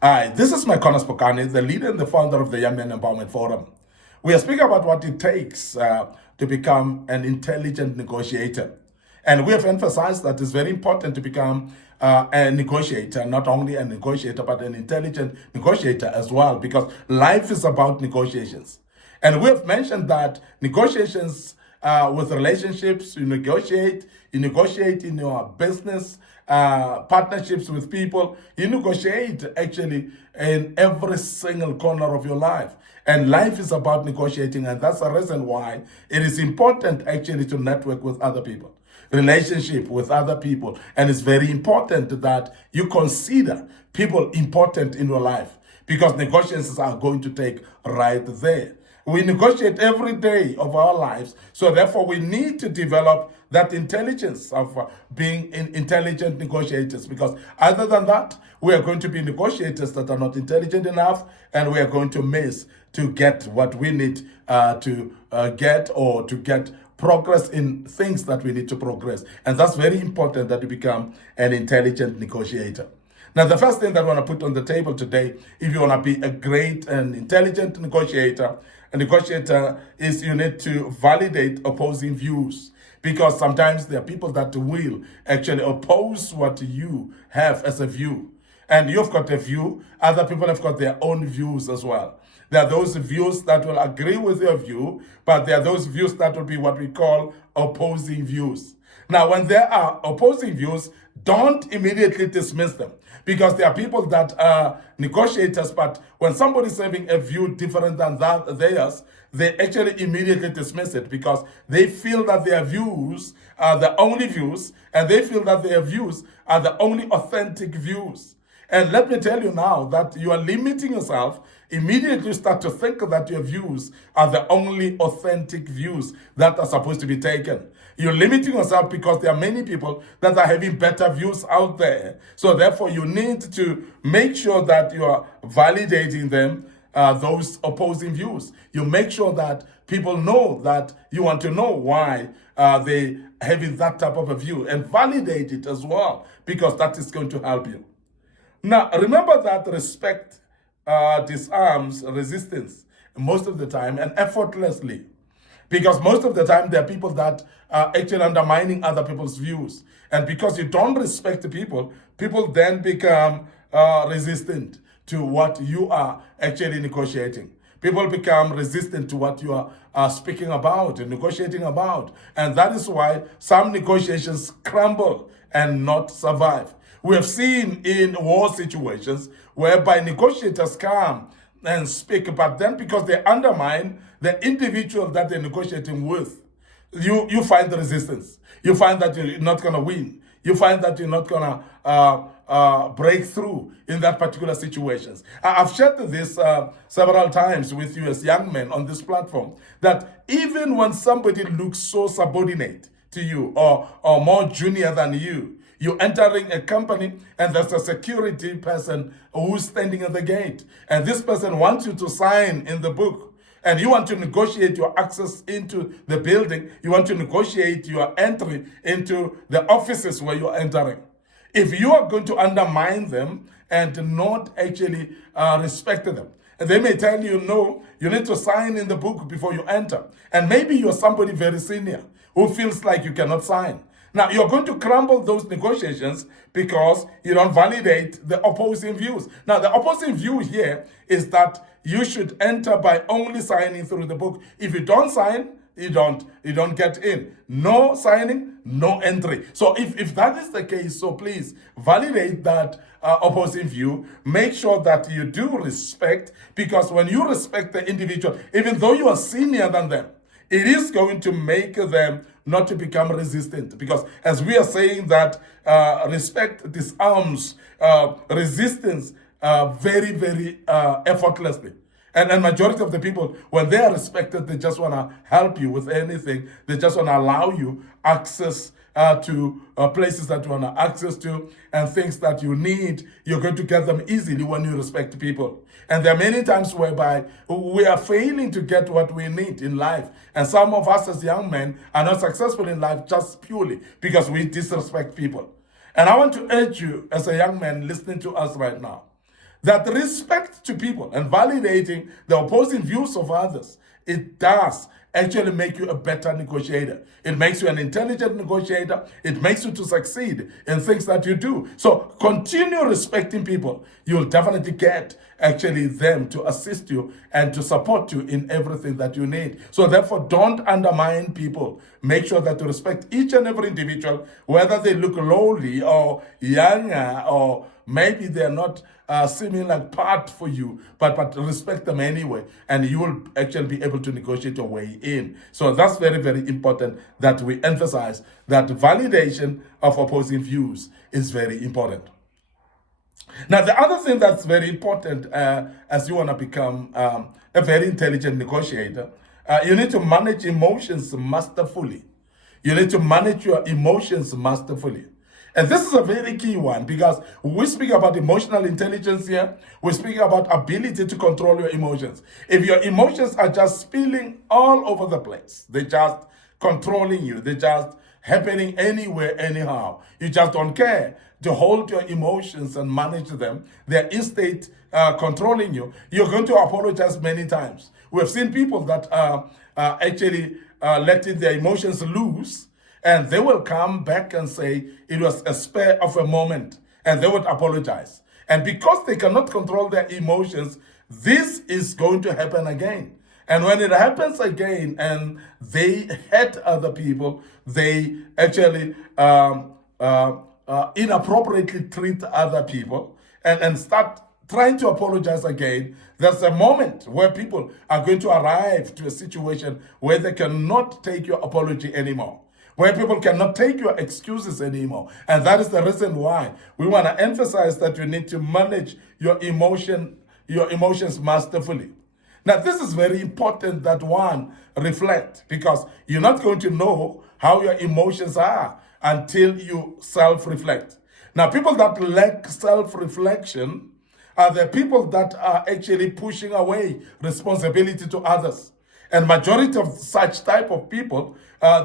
Hi, this is Micornus Phokane, the leader and the founder of the Young Men Empowerment Forum. We are speaking about what it takes to become an intelligent negotiator. And we have emphasized that it's very important to become a negotiator, not only a negotiator, but an intelligent negotiator as well, because life is about negotiations. And we have mentioned that negotiations with relationships, you negotiate in your business, partnerships with people, you negotiate actually in every single corner of your life. And life is about negotiating, and that's the reason why it is important actually to network with other people, relationship with other people. And it's very important that you consider people important in your life, because negotiations are going to take right there. We negotiate every day of our lives. So therefore, we need to develop that intelligence of being intelligent negotiators, because other than that, we are going to be negotiators that are not intelligent enough, and we are going to miss to get what we need to get, or to get progress in things that we need to progress. And that's very important, that you become an intelligent negotiator. Now, the first thing that I want to put on the table today, if you want to be a great and intelligent negotiator, a negotiator is you need to validate opposing views. Because sometimes there are people that will actually oppose what you have as a view. And you've got a view, other people have got their own views as well. There are those views that will agree with your view, but there are those views that will be what we call opposing views. Now, when there are opposing views, don't immediately dismiss them, because there are people that are negotiators, but when somebody's having a view different than theirs, they actually immediately dismiss it, because they feel that their views are the only views, and they feel that their views are the only authentic views. And let me tell you now that you are limiting yourself. Immediately start to think that your views are the only authentic views that are supposed to be taken. You're limiting yourself because there are many people that are having better views out there. So therefore, you need to make sure that you are validating them, those opposing views. You make sure that people know that you want to know why they having that type of a view, and validate it as well, because that is going to help you. Now, remember that respect disarms resistance most of the time, and effortlessly. Because most of the time, there are people that are actually undermining other people's views. And because you don't respect the people, people then become resistant to what you are actually negotiating. People become resistant to what you are speaking about and negotiating about. And that is why some negotiations crumble and not survive. We have seen in war situations whereby negotiators come and speak, but then because they undermine the individual that they're negotiating with, you find the resistance. You find that you're not going to win. You find that you're not going to break through in that particular situations. I've shared this several times with you as young men on this platform, that even when somebody looks so subordinate to you, or more junior than you're entering a company and there's a security person who's standing at the gate. And this person wants you to sign in the book. And you want to negotiate your access into the building. You want to negotiate your entry into the offices where you're entering. If you are going to undermine them and not actually respect them, and they may tell you, no, you need to sign in the book before you enter. And maybe you're somebody very senior who feels like you cannot sign. Now, you're going to crumble those negotiations because you don't validate the opposing views. Now, the opposing view here is that you should enter by only signing through the book. If you don't sign, you don't get in. No signing, no entry. So if that is the case, so please validate that opposing view. Make sure that you do respect, because when you respect the individual, even though you are senior than them, it is going to make them not to become resistant, because as we are saying that respect disarms resistance very, very effortlessly. And majority of the people, when they are respected, they just want to help you with anything. They just want to allow you access to places that you want to access to, and things that you need. You're going to get them easily when you respect people. And there are many times whereby we are failing to get what we need in life. And some of us as young men are not successful in life just purely because we disrespect people. And I want to urge you as a young man listening to us right now, that respect to people and validating the opposing views of others, it does actually make you a better negotiator. It makes you an intelligent negotiator. It makes you to succeed in things that you do. So continue respecting people. You'll definitely get actually them to assist you and to support you in everything that you need. So therefore, don't undermine people. Make sure that you respect each and every individual, whether they look lowly or younger, or maybe they're not seeming like part for you, but respect them anyway, and you will actually be able to negotiate your way in. So that's very, very important that we emphasize that validation of opposing views is very important. Now, the other thing that's very important as you want to become a very intelligent negotiator, you need to manage emotions masterfully. You need to manage your emotions masterfully. And this is a very key one, because we speak about emotional intelligence here. We speak about ability to control your emotions. If your emotions are just spilling all over the place, they're just controlling you, they're just happening anywhere, anyhow, you just don't care to hold your emotions and manage them, they're instead controlling you, you're going to apologize many times. We've seen people that actually letting their emotions loose, and they will come back and say it was a spur of a moment, and they would apologize. And because they cannot control their emotions, this is going to happen again. And when it happens again and they hurt other people, they actually inappropriately treat other people and start trying to apologize again, there's a moment where people are going to arrive to a situation where they cannot take your apology anymore, where people cannot take your excuses anymore. And that is the reason why we want to emphasize that you need to manage your emotions masterfully. Now, this is very important that one reflect, because you're not going to know how your emotions are until you self-reflect. Now, people that lack self-reflection are the people that are actually pushing away responsibility to others. And majority of such type of people,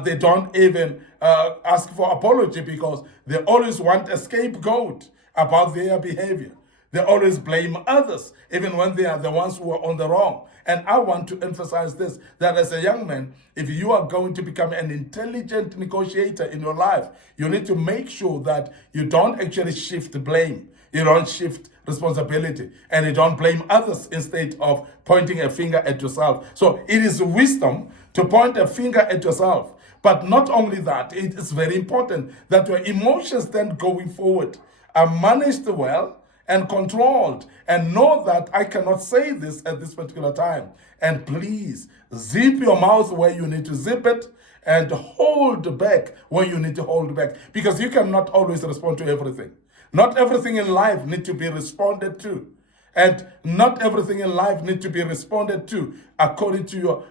they don't even ask for apology, because they always want a scapegoat about their behavior. They always blame others, even when they are the ones who are on the wrong. And I want to emphasize this, that as a young man, if you are going to become an intelligent negotiator in your life, you need to make sure that you don't actually shift blame. You don't shift responsibility, and you don't blame others instead of pointing a finger at yourself. So it is wisdom to point a finger at yourself. But not only that, it is very important that your emotions then going forward are managed well and controlled, and know that I cannot say this at this particular time. And please zip your mouth where you need to zip it, and hold back where you need to hold back, because you cannot always respond to everything. Not everything in life needs to be responded to. And not everything in life needs to be responded to according to your,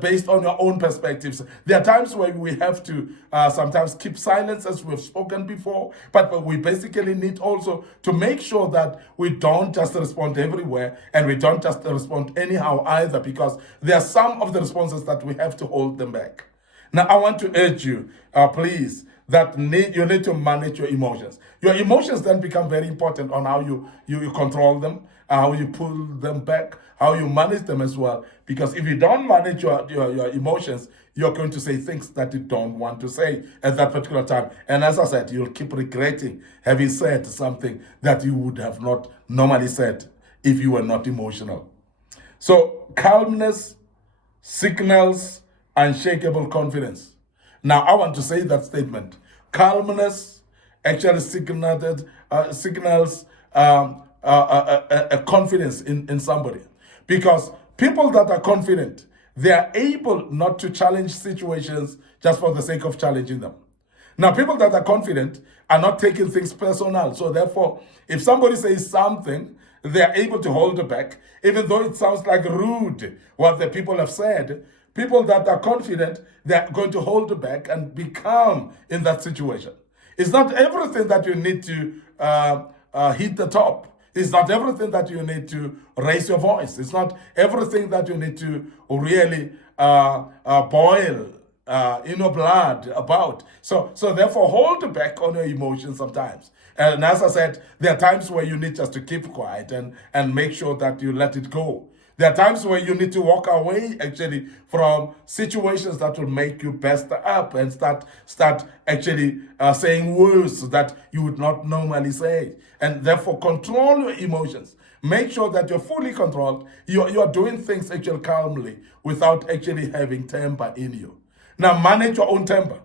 based on your own perspectives. There are times where we have to sometimes keep silence, as we've spoken before, but we basically need also to make sure that we don't just respond everywhere, and we don't just respond anyhow either, because there are some of the responses that we have to hold them back. Now, I want to urge you, please, that you need to manage your emotions. Your emotions then become very important on how you control them, how you pull them back, how you manage them as well. Because if you don't manage your emotions, you're going to say things that you don't want to say at that particular time. And as I said, you'll keep regretting having said something that you would have not normally said if you were not emotional. So calmness signals unshakable confidence. Now, I want to say that statement. Calmness actually signals a confidence in somebody. Because people that are confident, they are able not to challenge situations just for the sake of challenging them. Now, people that are confident are not taking things personal. So therefore, if somebody says something, they are able to hold it back, even though it sounds like rude what the people have said. People that are confident, they're going to hold it back and be calm in that situation. It's not everything that you need to hit the top. It's not everything that you need to raise your voice. It's not everything that you need to really boil in your blood about. So therefore, hold back on your emotions sometimes. And as I said, there are times where you need just to keep quiet and make sure that you let it go. There are times where you need to walk away actually from situations that will make you burst up and start actually saying words that you would not normally say. And therefore, control your emotions. Make sure that you're fully controlled. You're doing things actually calmly without actually having temper in you. Now, manage your own temper.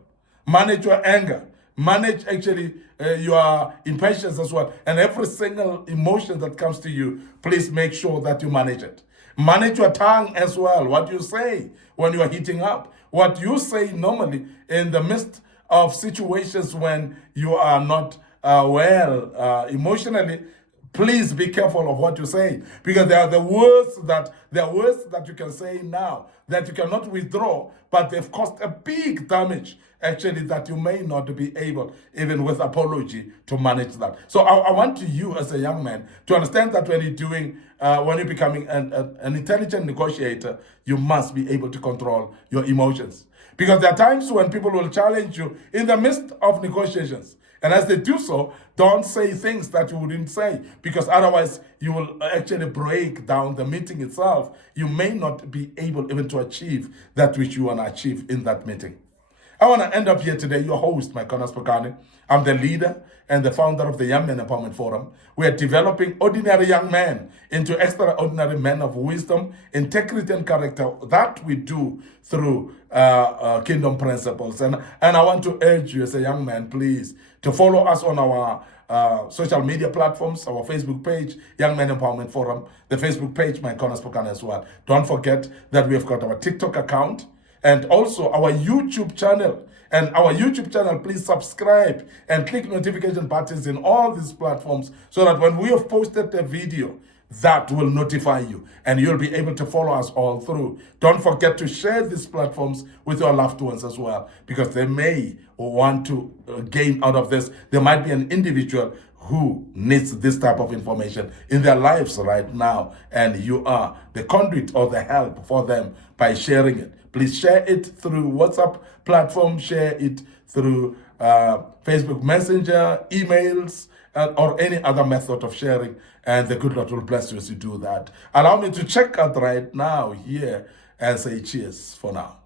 Manage your anger. Manage actually your impatience as well. And every single emotion that comes to you, please make sure that you manage it. Manage your tongue as well. What you say when you are heating up. What you say normally in the midst of situations when you are not well emotionally. Please be careful of what you say, because there are words that you can say now that you cannot withdraw, but they've caused a big damage actually that you may not be able, even with apology, to manage that. So I want you as a young man to understand that when you're becoming an intelligent negotiator, you must be able to control your emotions, because there are times when people will challenge you in the midst of negotiations. And as they do so, don't say things that you wouldn't say, because otherwise you will actually break down the meeting itself. You may not be able even to achieve that which you want to achieve in that meeting. I want to end up here today, your host, Micornus Phokane. I'm the leader and the founder of the Young Men Empowerment Forum. We are developing ordinary young men into extraordinary men of wisdom, integrity, and character. That we do through kingdom principles. And I want to urge you as a young man, please, to follow us on our social media platforms, our Facebook page, Young Men Empowerment Forum, the Facebook page, Micornus Phokane as well. Don't forget that we have got our TikTok account, and also our YouTube channel. And our YouTube channel, please subscribe and click notification buttons in all these platforms, so that when we have posted a video, that will notify you and you'll be able to follow us all through. Don't forget to share these platforms with your loved ones as well, because they may want to gain out of this. There might be an individual who needs this type of information in their lives right now, and you are the conduit or the help for them by sharing it. Please share it through WhatsApp platform, share it through Facebook Messenger, emails, or any other method of sharing, and the good Lord will bless you as you do that. Allow me to check out right now here and say cheers for now.